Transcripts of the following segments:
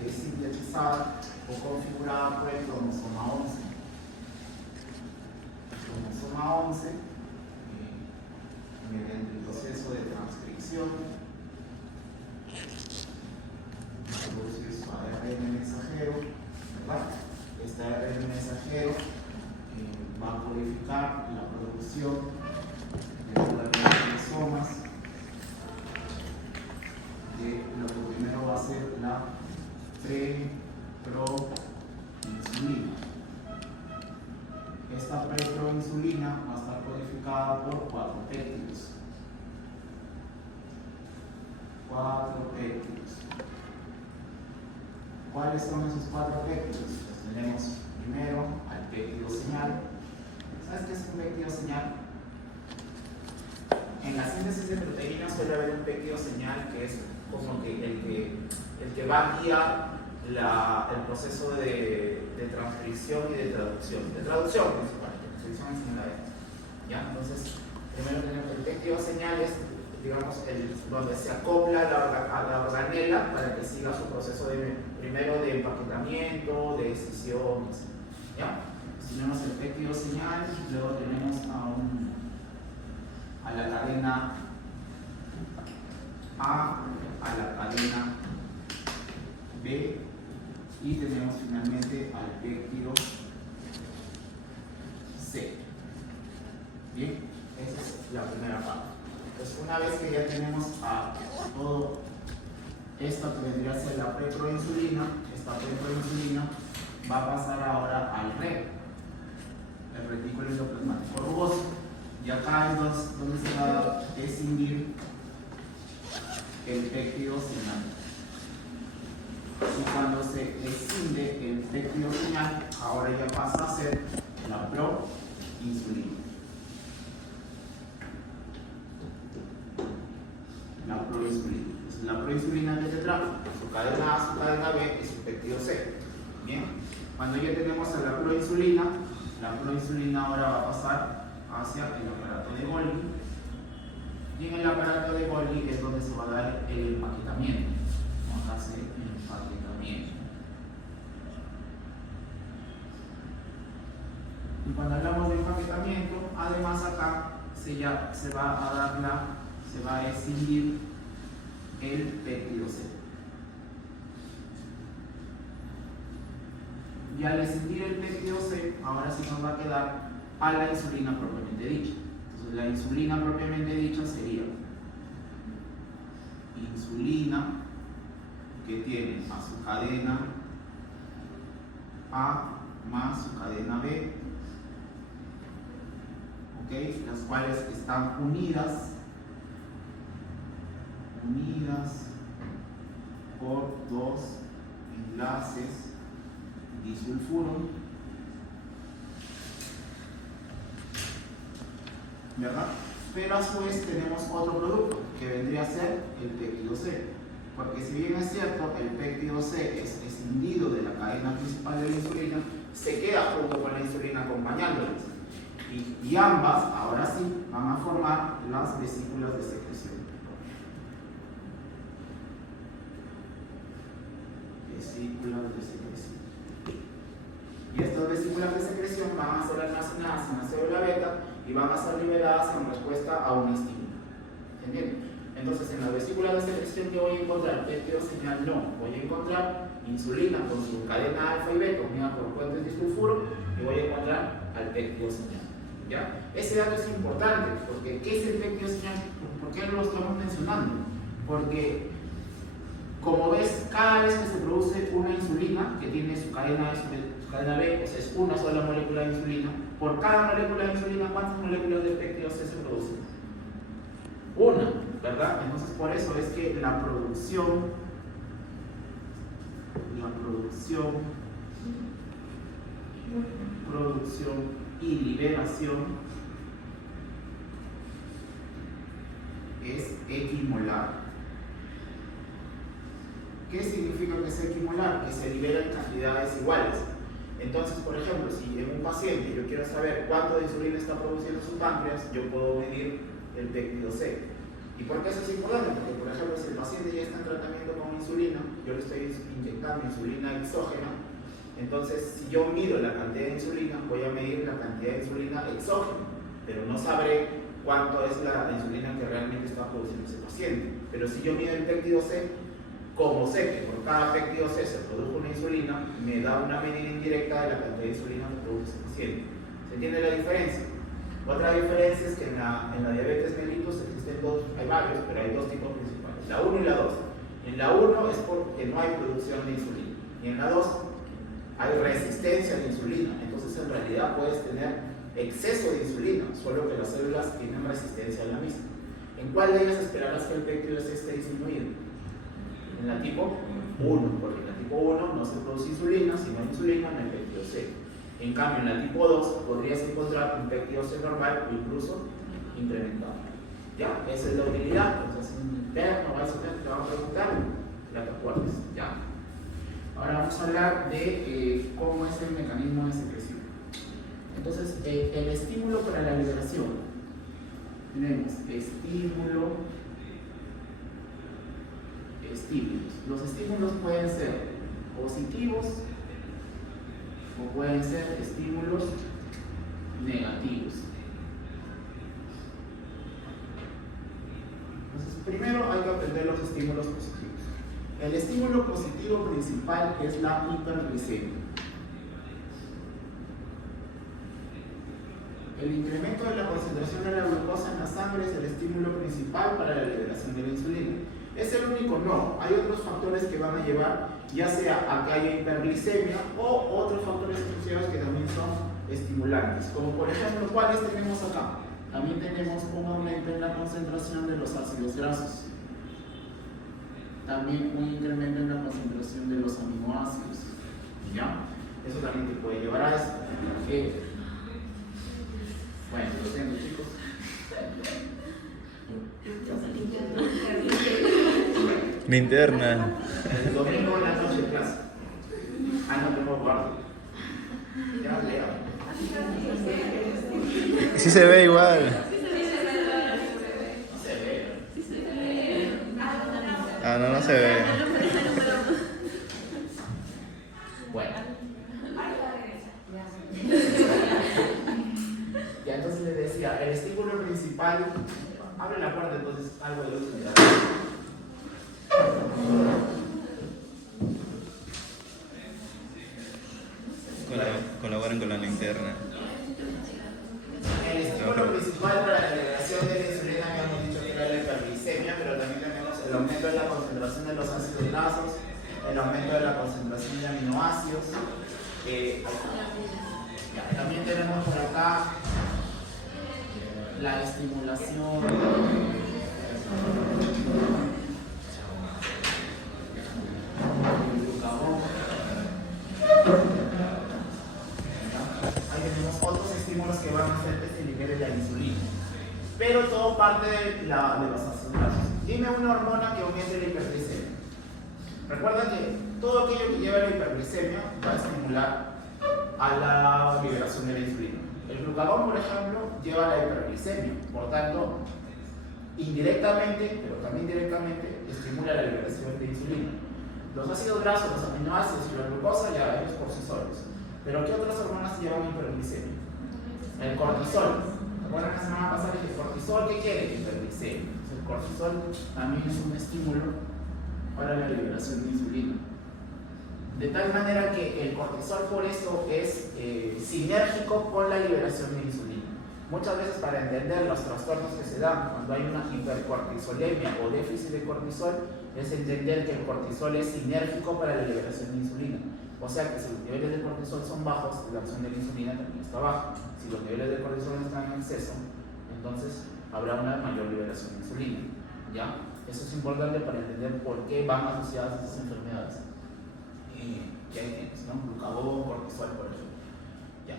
que es sintetizada o configurada por el cromosoma 11. El cromosoma 11, mediante el proceso de transcripción, produce su ARN mensajero, ¿verdad? Este ARN mensajero va a codificar la producción de los cromosomas de lo que primero va a ser la preproinsulina. Esta preproinsulina va a estar codificada por 4 péptidos. 4 péptidos. ¿Cuáles son esos 4 péptidos? Pues tenemos primero al péptido señal. ¿Sabes qué es un péptido señal? En la síntesis de proteínas suele haber un péptido señal que es como que el que va a guiar el proceso de transcripción y de traducción. De traducción principalmente, transcripción es en la vez. ¿Ya? Entonces, primero tenemos el péptido señal, es, digamos, donde se acopla a la organela para que siga su proceso primero de empaquetamiento, de escisión. ¿Ya? Tenemos el péptido señal, luego tenemos a la cadena A, a la cadena B y tenemos finalmente al péptido C. Bien, esa es la primera parte. Entonces, una vez que ya tenemos a todo esto que vendría a ser la preproinsulina, esta preproinsulina va a pasar ahora al REP, el retículo endoplasmático rugoso. Y acá es donde se va a escindir el péptido señal. Y cuando se escinde el péptido señal, ahora ya pasa a ser la proinsulina. La proinsulina. Entonces, la proinsulina que se trajo, su cadena A, su cadena B y su péptido C. Bien, cuando ya tenemos a la proinsulina ahora va a pasar hacia el aparato de Golgi, y en el aparato de Golgi es donde se va a dar el empaquetamiento. Vamos a hacer el empaquetamiento. Y cuando hablamos de empaquetamiento, además acá se va a escindir el péptido C. Y al escindir el péptido C, ahora sí nos va a quedar a la insulina propiamente dicha. Entonces, la insulina propiamente dicha sería insulina que tiene a su cadena A más su cadena B, ¿ok? Las cuales están unidas por 2 enlaces disulfuro, ¿verdad? Pero a su vez tenemos otro producto que vendría a ser el péptido C, porque si bien es cierto, el péptido C es escindido de la cadena principal de la insulina, se queda junto con la insulina acompañándoles, y ambas ahora sí van a formar las vesículas de secreción. Vesículas de secreción. Y estas vesículas de secreción van a ser almacenadas en la célula beta y van a ser liberadas en respuesta a un estímulo. ¿Entienden? Entonces, en la vesícula de secreción, ¿qué voy a encontrar? Péptido señal no. Voy a encontrar insulina con su cadena alfa y beta unida por puentes disulfuro, y voy a encontrar al péptido señal. ¿Ya? Ese dato es importante, porque ¿qué es el péptido señal? ¿Por qué lo estamos mencionando? Porque, como ves, cada vez que se produce una insulina que tiene su cadena B, o sea, es una sola molécula de insulina, por cada molécula de insulina, ¿cuántas moléculas de péptido C se producen? Una, ¿verdad? Entonces, por eso es que la producción y liberación es equimolar. ¿Qué significa que es equimolar? Que se libera en cantidades iguales. Entonces, por ejemplo, si en un paciente yo quiero saber cuánto de insulina está produciendo su páncreas, yo puedo medir el péptido C. ¿Y por qué eso es importante? Porque, por ejemplo, si el paciente ya está en tratamiento con insulina, yo le estoy inyectando insulina exógena. Entonces, si yo mido la cantidad de insulina, voy a medir la cantidad de insulina exógena, pero no sabré cuánto es la insulina que realmente está produciendo ese paciente. Pero si yo mido el péptido C, como sé que por cada péptido C se produjo una insulina, me da una medida indirecta de la cantidad de insulina que produce ese paciente. ¿Se entiende la diferencia? Otra diferencia es que en la diabetes mellitus existen hay varios, pero hay dos tipos principales, la 1 y la 2. En la 1 es porque no hay producción de insulina, y en la 2 hay resistencia a la insulina. Entonces en realidad puedes tener exceso de insulina, solo que las células tienen resistencia a la misma. ¿En cuál de ellas esperarás que el péptido C esté disminuido? En la tipo 1, porque en la tipo 1 no se produce insulina, si no hay insulina no hay péptido C. En cambio, en la tipo 2 podrías encontrar un péptido C normal o incluso incrementado. ¿Ya? Esa es la utilidad. Entonces, interno, básicamente te van a preguntar, la que acuerdes. ¿Ya? Ahora vamos a hablar de cómo es el mecanismo de secreción. Entonces, el estímulo para la liberación. Tenemos estímulos. Los estímulos pueden ser positivos o pueden ser estímulos negativos. Entonces, primero hay que aprender los estímulos positivos. El estímulo positivo principal es la hiperglicemia. El incremento de la concentración de la glucosa en la sangre es el estímulo principal para la liberación de la insulina. ¿Es el único? No. Hay otros factores que van a llevar ya sea a que haya hiperglicemia o otros factores asociados que también son estimulantes. Como por ejemplo, ¿cuáles tenemos acá? También tenemos un aumento en la concentración de los ácidos grasos. También un incremento en la concentración de los aminoácidos. ¿Ya? Eso también te puede llevar a eso. Bueno, lo siento, chicos. Linterna. El domingo en la noche de clase. No tengo guardia. Ya leo. Sí se ve igual. No se ve. Ah, no se ve. Bueno. Ya entonces les decía, el estímulo principal. Abre la puerta entonces, algo de luz. Colaboren con la linterna. El estímulo principal para la liberación de la insulina habíamos dicho que era la hiperglicemia, pero también tenemos el aumento de la concentración de los ácidos grasos, el aumento de la concentración de aminoácidos. También tenemos por acá la estimulación del glucagón. Ahí tenemos otros estímulos que van a hacer que se libere la insulina. Pero todo parte de los ácidos grasos. Dime una hormona que aumente la hiperglicemia. Recuerda que todo aquello que lleva a la hiperglicemia va a estimular a la liberación de la insulina. El glucagón, por ejemplo, lleva a la hiperglicemia, por tanto, indirectamente, pero también directamente, estimula la liberación de insulina. Los ácidos grasos, los aminoácidos y la glucosa ya ellos por sí solos. Pero ¿qué otras hormonas llevan hiperglicemia? El cortisol. ¿Recuerdan la semana pasada que el cortisol qué quiere? Hiperglicemia. El cortisol también es un estímulo para la liberación de insulina. De tal manera que el cortisol por eso es sinérgico con la liberación de insulina. Muchas veces para entender los trastornos que se dan cuando hay una hipercortisolemia o déficit de cortisol, es entender que el cortisol es sinérgico para la liberación de insulina. O sea que si los niveles de cortisol son bajos, la acción de la insulina también está baja. Si los niveles de cortisol están en exceso, entonces habrá una mayor liberación de insulina. ¿Ya? Eso es importante para entender por qué van asociadas estas enfermedades. Que hay tienes, ¿no? Glucagón, cortisol, por ejemplo. Ya.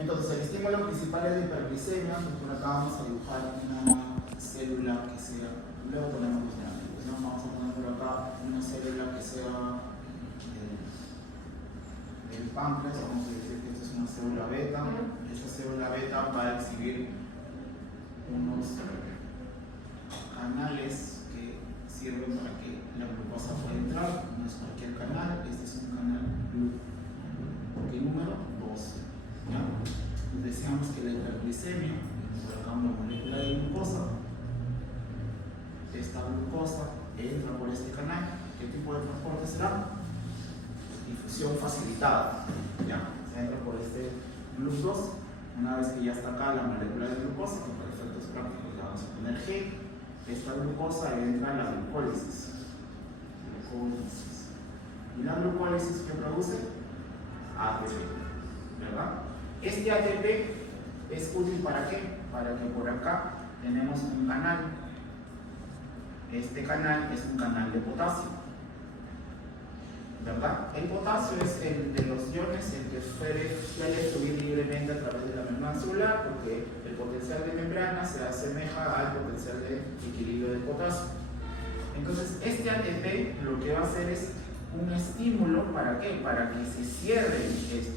Entonces, el estímulo principal es la hiperglicemia. Por acá vamos a dibujar una célula que sea. Luego ponemos los gráficos, ¿no? Vamos a poner por acá una célula que sea del páncreas. Vamos a decir que esta es una célula beta. Esta célula beta va a exhibir unos canales que sirven para que la glucosa pueda ¿Qué tipo de transporte será? Difusión facilitada. Ya, se entra por este GLUT2. Una vez que ya está acá la molécula de glucosa, que para efectos prácticos le vamos a poner G, esta glucosa entra en la glucólisis. ¿Y la glucólisis que produce? ATP, ¿verdad? Este ATP es útil ¿para qué? Para que por acá tenemos un canal. Este canal es un canal de potasio, ¿verdad? El potasio es el de los iones, el que suele subir libremente a través de la membrana celular, porque el potencial de membrana se asemeja al potencial de equilibrio de potasio. Entonces, este ATP lo que va a hacer es un estímulo, ¿para qué? Para que se cierren esto.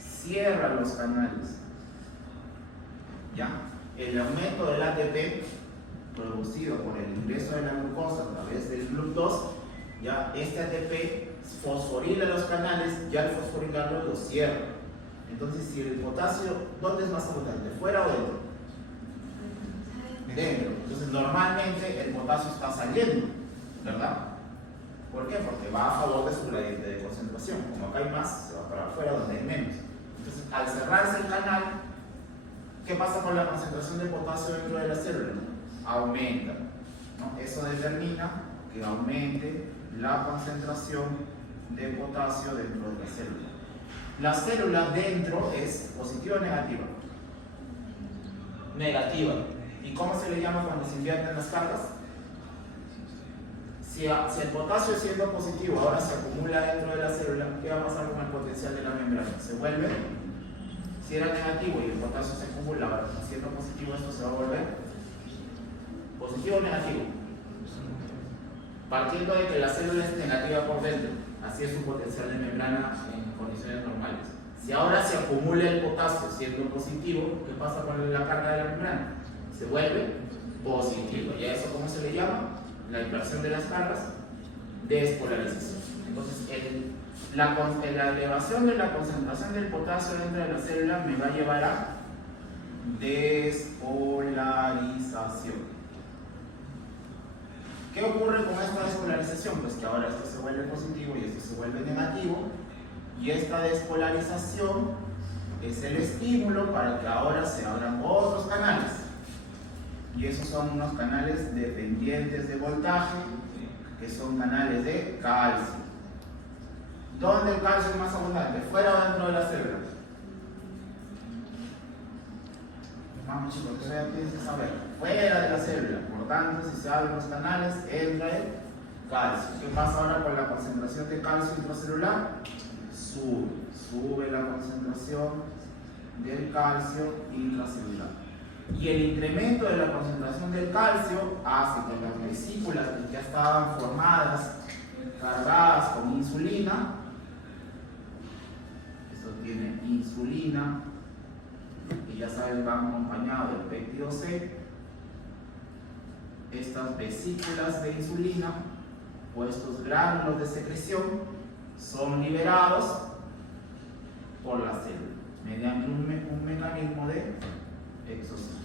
Cierra los canales. ¿Ya? El aumento del ATP producido por el ingreso de la glucosa a través del GLUT2, ya este ATP fosforila los canales, ya al fosforilarlo lo cierra. Entonces, si el potasio, ¿dónde es más abundante? ¿Fuera o dentro? Dentro. Entonces, normalmente el potasio está saliendo, ¿verdad? ¿Por qué? Porque va a favor de su gradiente de concentración. Como acá hay más, se va para afuera donde hay menos. Entonces, al cerrarse el canal, ¿qué pasa con la concentración de potasio dentro de la célula? Aumenta, ¿no? Eso determina que aumente la concentración de potasio dentro de la célula. La célula dentro es positiva o negativa. Negativa. ¿Y cómo se le llama cuando se invierten las cargas? Si el potasio siendo positivo ahora se acumula dentro de la célula, ¿qué va a pasar con el potencial de la membrana? Se vuelve, si era negativo y el potasio se acumula, ahora siendo positivo esto se va a volver positivo o negativo. Partiendo de que la célula es negativa por dentro, así es su potencial de membrana en condiciones normales. Si ahora se acumula el potasio siendo positivo, ¿qué pasa con la carga de la membrana? Se vuelve positivo. ¿Y a eso cómo se le llama? La inversión de las cargas, despolarización. Entonces, la elevación de la concentración del potasio dentro de la célula me va a llevar a despolarización. ¿Qué ocurre con esta despolarización? Pues que ahora esto se vuelve positivo y esto se vuelve negativo, y esta despolarización es el estímulo para que ahora se abran otros canales. Y esos son unos canales dependientes de voltaje, que son canales de calcio. ¿Dónde el calcio es más abundante? ¿Fuera o dentro de la célula? Vamos chicos, que tienes que saber. Fuera de la célula. Por tanto, si se abren los canales, entra el calcio. ¿Qué pasa ahora con la concentración de calcio intracelular? Sube la concentración del calcio intracelular. Y el incremento de la concentración del calcio hace que las vesículas que ya estaban formadas, cargadas con insulina, eso tiene insulina, y ya saben, van acompañado del péptido C. Estas vesículas de insulina o estos gránulos de secreción son liberados por la célula mediante un mecanismo de exocitosis.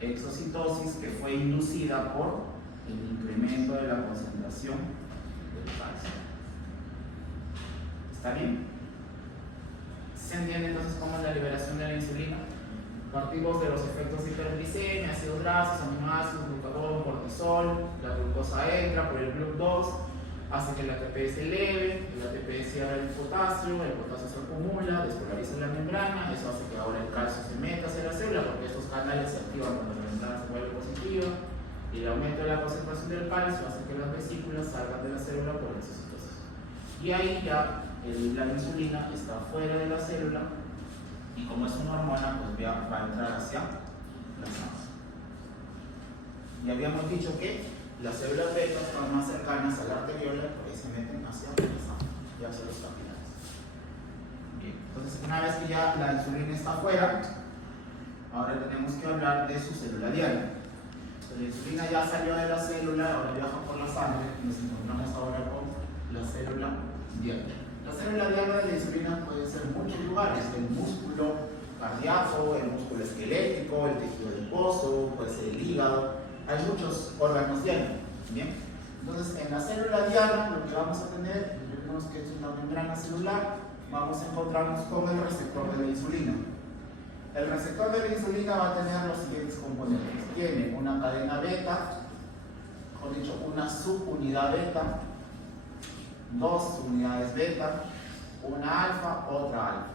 Exocitosis que fue inducida por el incremento de la concentración del calcio. ¿Está bien? ¿Se entiende entonces cómo es la liberación de la insulina? Partimos de los efectos de hiperglicemia, ácidos grasos, aminoácidos, glucagón, cortisol. La glucosa entra por el GLUT2, hace que el ATP se eleve, el ATP cierra el potasio se acumula, despolariza la membrana, eso hace que ahora el calcio se meta hacia la célula, porque estos canales se activan cuando la membrana se vuelve positiva, y el aumento de la concentración del calcio hace que las vesículas salgan de la célula por exocitosis. Y ahí ya la insulina está fuera de la célula, y como es una hormona, pues ya va a entrar hacia la sangre. Y habíamos dicho que las células beta están más cercanas a la arteriola, porque se meten hacia la sangre, ya hacia los capilares. Bien, entonces una vez que ya la insulina está fuera, ahora tenemos que hablar de su célula diana. La insulina ya salió de la célula, ahora viaja por la sangre, y nos encontramos ahora con la célula diana. La célula diana de la insulina puede ser en muchos lugares: el músculo cardíaco, el músculo esquelético, el tejido adiposo, puede ser el hígado. Hay muchos órganos diana. Bien, entonces en la célula diana lo que vamos a tener, vemos que esto es la membrana celular, vamos a encontrarnos con el receptor de la insulina. El receptor de la insulina va a tener los siguientes componentes. Tiene una cadena beta, mejor dicho, una subunidad beta, dos unidades beta, una alfa, otra alfa.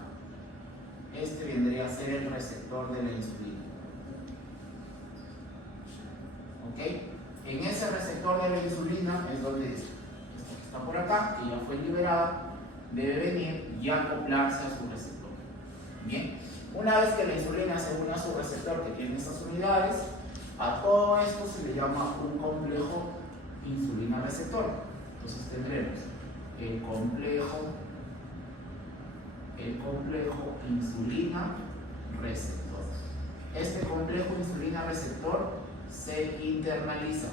Este vendría a ser el receptor de la insulina. ¿Ok? En ese receptor de la insulina es donde esta que está por acá, que ya fue liberada, debe venir y acoplarse a su receptor. Bien, una vez que la insulina se une a su receptor que tiene estas unidades, a todo esto se le llama un complejo insulina-receptor. Entonces tendremos el complejo insulina-receptor. Este complejo insulina-receptor se internaliza.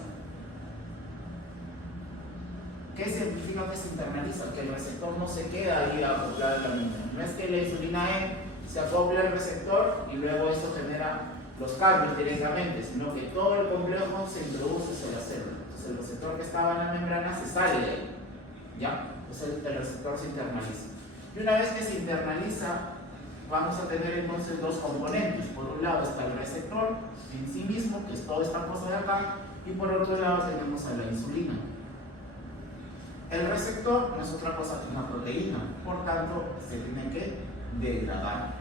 ¿Qué significa que se internaliza? Que el receptor no se queda ahí acoplado en la membrana. No es que la insulina E se acopla al receptor y luego esto genera los cambios directamente, sino que todo el complejo se introduce hacia la célula. Entonces el receptor que estaba en la membrana se sale de ahí. ¿Ya? Entonces el receptor se internaliza. Y una vez que se internaliza, vamos a tener entonces dos componentes. Por un lado está el receptor en sí mismo, que es toda esta cosa de acá, y por otro lado tenemos a la insulina. El receptor no es otra cosa que una proteína, por tanto se tiene que degradar.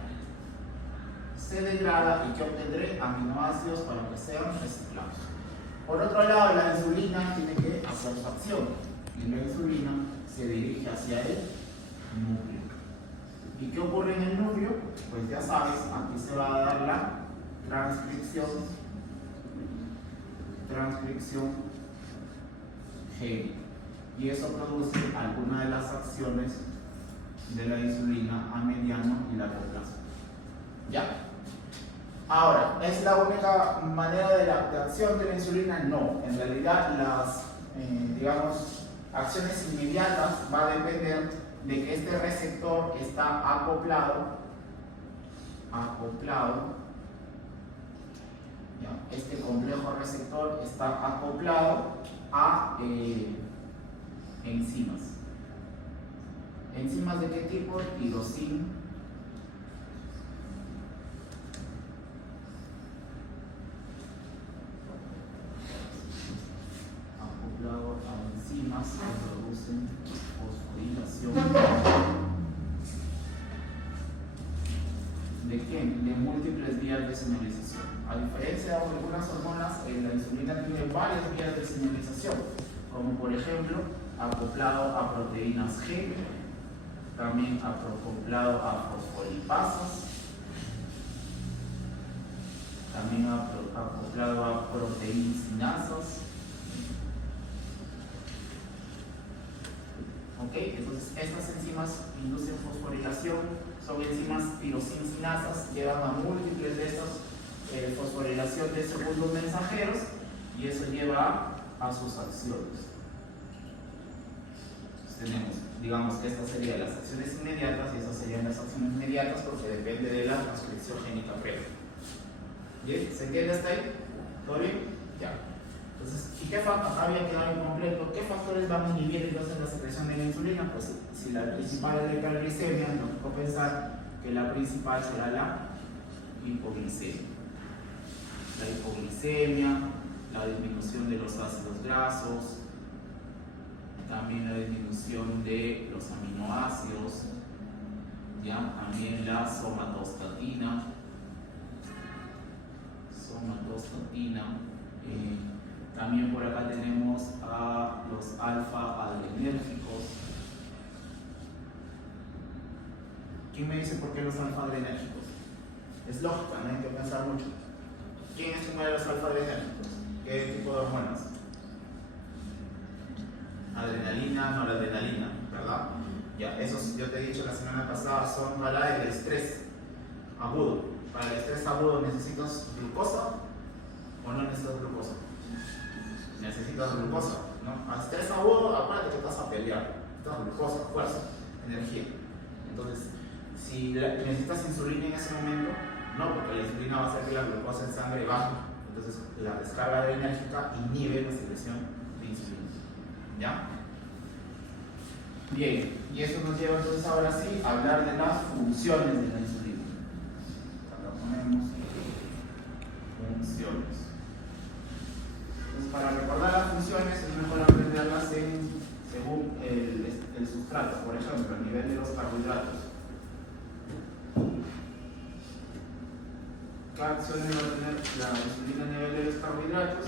Se degrada y que obtendré aminoácidos para que sean reciclados. Por otro lado, la insulina tiene que hacer su acción y la insulina se dirige hacia el núcleo. ¿Y qué ocurre en el núcleo? Pues ya sabes, aquí se va a dar la transcripción génica. Y eso produce alguna de las acciones de la insulina a mediano y largo plazo. ¿Ya? Ahora, ¿es la única manera de la acción de la insulina? No. En realidad, las, digamos, acciones inmediatas va a depender de que este receptor está acoplado, ¿ya? Este complejo receptor está acoplado a enzimas. ¿Enzimas de qué tipo? Tirosina, acoplado a enzimas que producen fosforilación. ¿De qué? De múltiples vías de señalización. A diferencia de algunas hormonas, la insulina tiene varias vías de señalización, como por ejemplo acoplado a proteínas G, también acoplado a fosfolipasas, también acoplado a proteinsinasas. ¿Ok? Entonces estas enzimas inducen fosforilación, son enzimas tirosinasas, llevan a múltiples de estas fosforilación de segundos mensajeros y eso lleva a sus acciones. Tenemos, digamos que estas serían las acciones inmediatas y estas serían las acciones inmediatas porque depende de la transcripción génica previa. ¿Bien? ¿Se entiende hasta ahí? ¿Todo bien? Ya. Entonces, ¿y qué factores había quedado incompleto? ¿Qué factores van a inhibir entonces la secreción de la insulina? Pues si la principal es la hiperglicemia, lógico pensar que la principal será la hipoglicemia. La hipoglicemia, la disminución de los ácidos grasos, también la disminución de los aminoácidos, ¿ya? También la somatostatina, también por acá tenemos a los alfa-adrenérgicos. ¿Quién me dice por qué los alfa-adrenérgicos? Es lógica, no hay que pensar mucho. ¿Quién es uno de los alfa-adrenérgicos? ¿Qué tipo de hormonas? Adrenalina, noradrenalina, ¿verdad? Ya, esos yo te he dicho la semana pasada son para el estrés agudo. Para el estrés agudo necesitas glucosa o no necesitas glucosa. Necesitas glucosa, ¿no? Al estrés agudo, acuérdate que estás a pelear. Necesitas glucosa, fuerza, energía. Entonces, si necesitas insulina en ese momento, no, porque la insulina va a hacer que la glucosa en sangre baje. Entonces, la descarga adrenérgica inhibe la secreción de insulina. ¿Ya? Bien, y eso nos lleva entonces ahora sí a hablar de las funciones de la insulina. Acá ponemos funciones. Entonces, para recordar las funciones es mejor aprenderlas según el sustrato, por ejemplo, a nivel de los carbohidratos. ¿Qué acciones va a tener la insulina a nivel de los carbohidratos?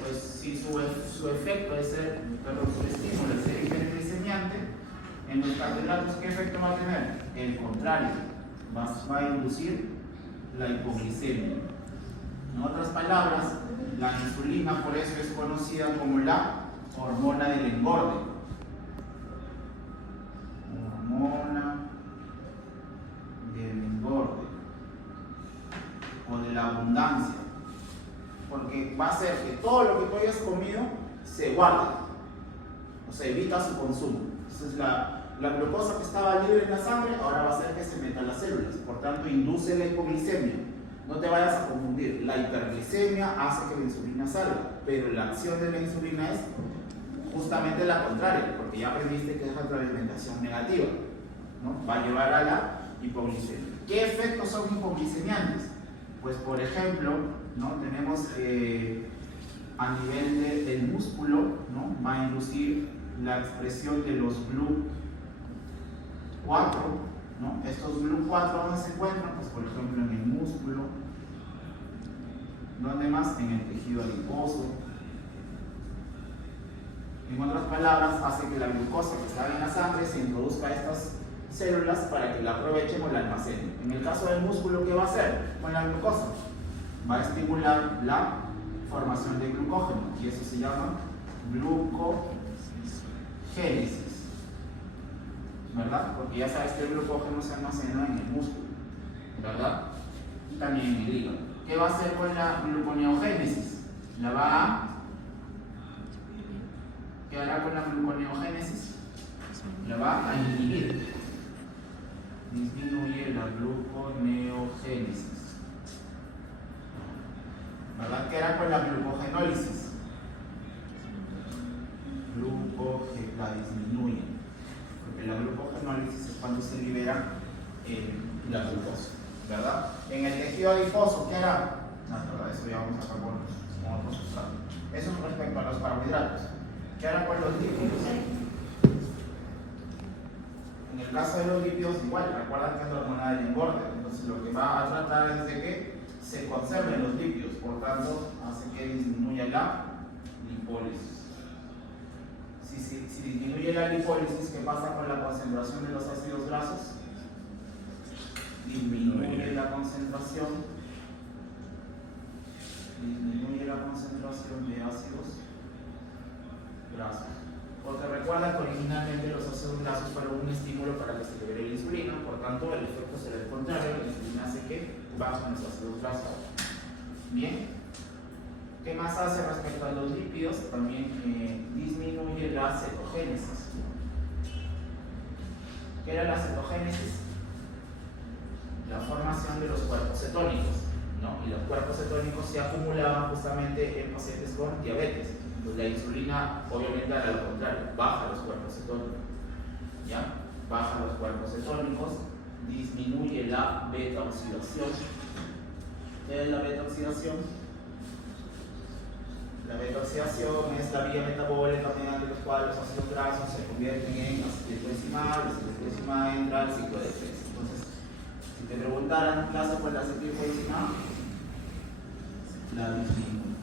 Pues si su efecto es ser, su estímulo es ser hiperglicemiante, en los carbohidratos, ¿qué efecto va a tener? El contrario, va a inducir la hipoglicemia. En otras palabras, la insulina por eso es conocida como la hormona del engorde. Hormona del engorde o de la abundancia, porque va a hacer que todo lo que tú hayas comido se guarde, o sea, evita su consumo. Entonces la glucosa que estaba libre en la sangre ahora va a hacer que se meta a las células, por tanto induce la hipoglicemia. No te vayas a confundir, la hiperglicemia hace que la insulina salga, pero la acción de la insulina es justamente la contraria, porque ya aprendiste que es retroalimentación negativa, ¿no? Va a llevar a la hipoglicemia. ¿Qué efectos son hipoglicemiantes? Pues por ejemplo, ¿no? Tenemos a nivel del músculo, ¿no? Va a inducir la expresión de los GLU-4, ¿no? Estos GLU-4, ¿dónde se encuentran? Pues por ejemplo en el músculo. ¿Dónde más? En el tejido adiposo. En otras palabras, hace que la glucosa que está en la sangre se introduzca a estas células para que la aprovechen o la almacenen. En el caso del músculo, ¿qué va a hacer con la glucosa? Va a estimular la formación de glucógeno, y eso se llama glucogénesis, ¿verdad? Porque ya sabes que el glucógeno se almacena en el músculo, ¿verdad? Y también en el hígado. ¿Qué va a hacer con la gluconeogénesis? ¿Qué hará con la gluconeogénesis? La va a inhibir. Disminuye la gluconeogénesis, ¿verdad? ¿Qué hará con la glucogenólisis? La disminuye, porque la glucogenólisis es cuando se libera la glucosa, ¿verdad? En el tejido adiposo, ¿qué hará? ¿Verdad? Eso ya vamos a ver con otro sustrato. Eso es respecto a los carbohidratos. ¿Qué hará con los lípidos? En el caso de los lípidos, igual, recuerda que es la hormona del engorde. Entonces, lo que va a tratar es de que se conserven los lípidos, por tanto, hace que disminuya la lipólisis. Si disminuye la lipólisis, ¿qué pasa con la concentración de los ácidos grasos? Disminuye la concentración de ácidos grasos. Porque recuerda que originalmente los ácidos grasos fueron un estímulo para que se libere la insulina, por tanto el efecto será el contrario, la insulina hace que bajen los ácidos grasos. Bien. ¿Qué más hace respecto a los lípidos? También disminuye la cetogénesis. ¿Qué era la cetogénesis? La formación de los cuerpos cetónicos, ¿no? Y los cuerpos cetónicos se acumulaban justamente en pacientes con diabetes. Pues la insulina, obviamente, hará lo contrario, baja los cuerpos cetónicos, ¿ya? Baja los cuerpos cetónicos, disminuye la beta-oxidación. ¿Qué es la beta-oxidación? La beta-oxidación es la vía metabólica mediante la cual los ácidos grasos se convierten en acetilcoenzima, la acetilcoenzima entra al ciclo de Krebs. Entonces, si te preguntaran en clase por la acetilcoenzima, la disminuye.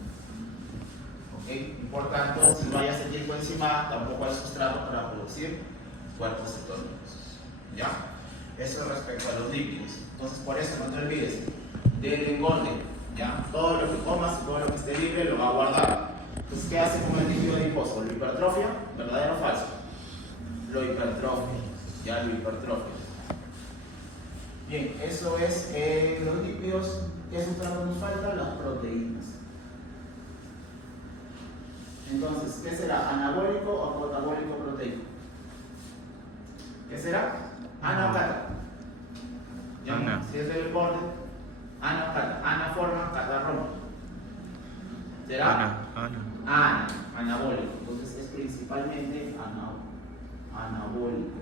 ¿Ok? Y por tanto, si no hay acetilcoenzima, tampoco hay sustrato para producir cuerpos cetónicos. ¿Ya? Eso es respecto a los lípidos. Entonces, por eso no te olvides del engorde. ¿Ya? Todo lo que comas, todo lo que esté libre lo va a guardar. Entonces, ¿qué hace con el tejido adiposo? ¿Lo hipertrofia? ¿Verdadero o falso? Lo hipertrofia. Ya lo hipertrofia. Bien, eso es los lípidos. ¿Qué sustrato nos falta? Las proteínas. Entonces, ¿qué será? ¿Anabólico o catabólico proteico? ¿Qué será? Ana o cata. ¿Ya? Si es del borde. Ana, cata. Ana forma, cata rompe. ¿Será? Ana. Ana anabólico. Entonces es principalmente anabólico.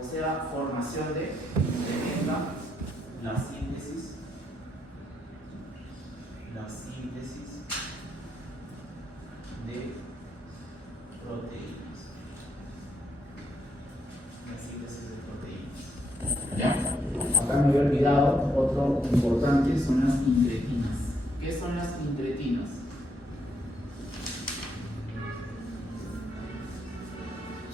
O sea, formación de incrementa la síntesis de proteínas. La síntesis de proteínas. ¿Ya? Acá me había olvidado otro importante, son las incretinas. ¿Qué son las incretinas?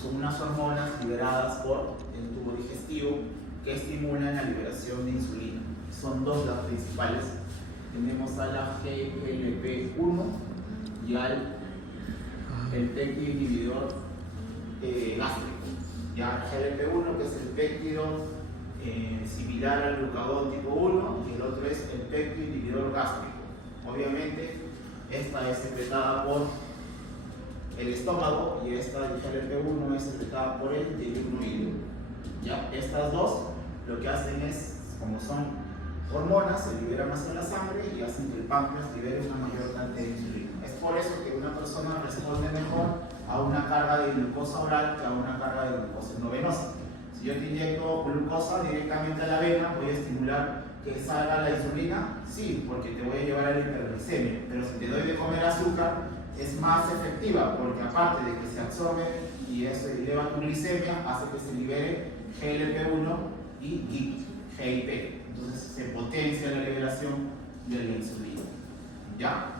Son unas hormonas liberadas por el tubo digestivo que estimulan la liberación de insulina. Son dos las principales. Tenemos a la GLP-1 y al péptido inhibidor gástrico. Ya, GLP-1, que es el péptido similar al glucagón tipo 1, y el otro es el péptido inhibidor gástrico. Obviamente, esta es secretada por el estómago y esta del GLP-1 es secretada por el yeyuno hídrico. Ya, estas dos lo que hacen es, como son hormonas, se liberan hacia la sangre y hacen que el páncreas libere una mayor cantidad de insulina. Es por eso que una persona responde mejor a una carga de glucosa oral que a una carga de glucosa endovenosa. Si yo te inyecto glucosa directamente a la vena, voy a estimular que salga la insulina, sí, porque te voy a llevar a la hiperglicemia, pero si te doy de comer azúcar, es más efectiva, porque aparte de que se absorbe y eso eleva tu glicemia, hace que se libere GLP-1 y GIP. Entonces se potencia la liberación de la insulina. ¿Ya?